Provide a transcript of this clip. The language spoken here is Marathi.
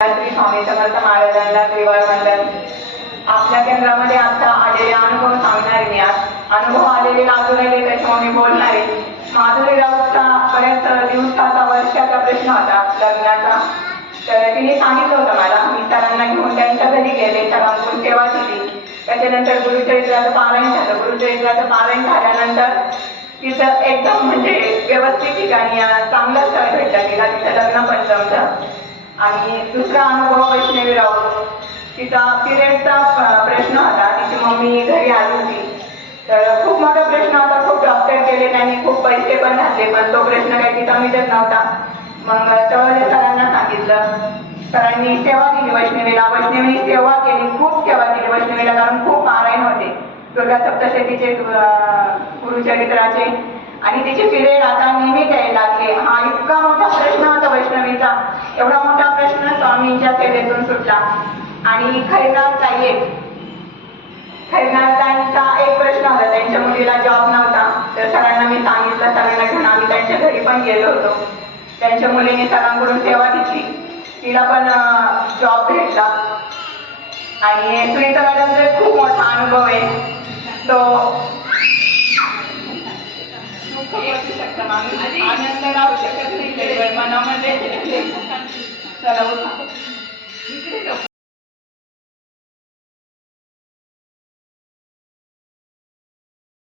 श्री स्वामी समर्थ महाराजांना त्रिवार वंदन आपल्या केंद्रामध्ये आता आलेले अनुभव सांगणारे मी आज. अनुभव आलेले लागून आले त्याच्यामुळे मी बोलणार आहे. माधुरी राऊतचा दिवसाचा वर्षाचा प्रश्न होता लग्नाचा. तर तिने सांगितलं होतं मला मी सरांना घेऊन त्यांच्या घरी गेले सरांकडून सेवा दिली त्याच्यानंतर गुरुचरित्राचं पारायण झालं. गुरुचरित्राचं पारायण झाल्यानंतर तिचं एकदम म्हणजे व्यवस्थित ठिकाणी चांगलं स्थळ भेटलं तिला तिचं लग्न आणि दुसरा अनुभव वैष्णवी राऊत. तिचा पिरियडचा प्रश्न होता. तिची मम्मी घरी आली होती. तर खूप मोठा प्रश्न होता. खूप डॉक्टर केले. त्यांनी खूप पैसे पण घातले पण तो प्रश्न काही तिचा मिटत नव्हता. मग चवले सरांना सांगितलं. सरांनी सेवा केली वैष्णवीला. वैष्णवीने सेवा केली. खूप सेवा केली वैष्णवीला कारण खूप पारायण होते. दुर्गा सप्तशतीचे गुरुचरित्राचे. आणि तिचे पिरियड आता नेहमीच यायला लागले. हा इतका मोठा प्रश्न होता वैष्णवीचा एवढा मोठा प्रश्न स्वामींच्या सेवेतून सुटला. आणि खैरनाथचा एक खैरनाथांचा एक प्रश्न होता. त्यांच्या मुलीला जॉब नव्हता. तर सरांना मी सांगितलं सरांना घेऊन आम्ही त्यांच्या घरी पण गेलो होतो. त्यांच्या मुलीने सरांकडून सेवा घेतली. तिला पण जॉब भेटला. आणि सुनीता मॅडमचा खूप मोठा अनुभव आहे. तो आनंद राहू शकत नाही. मनामध्ये चला उठा. इकडे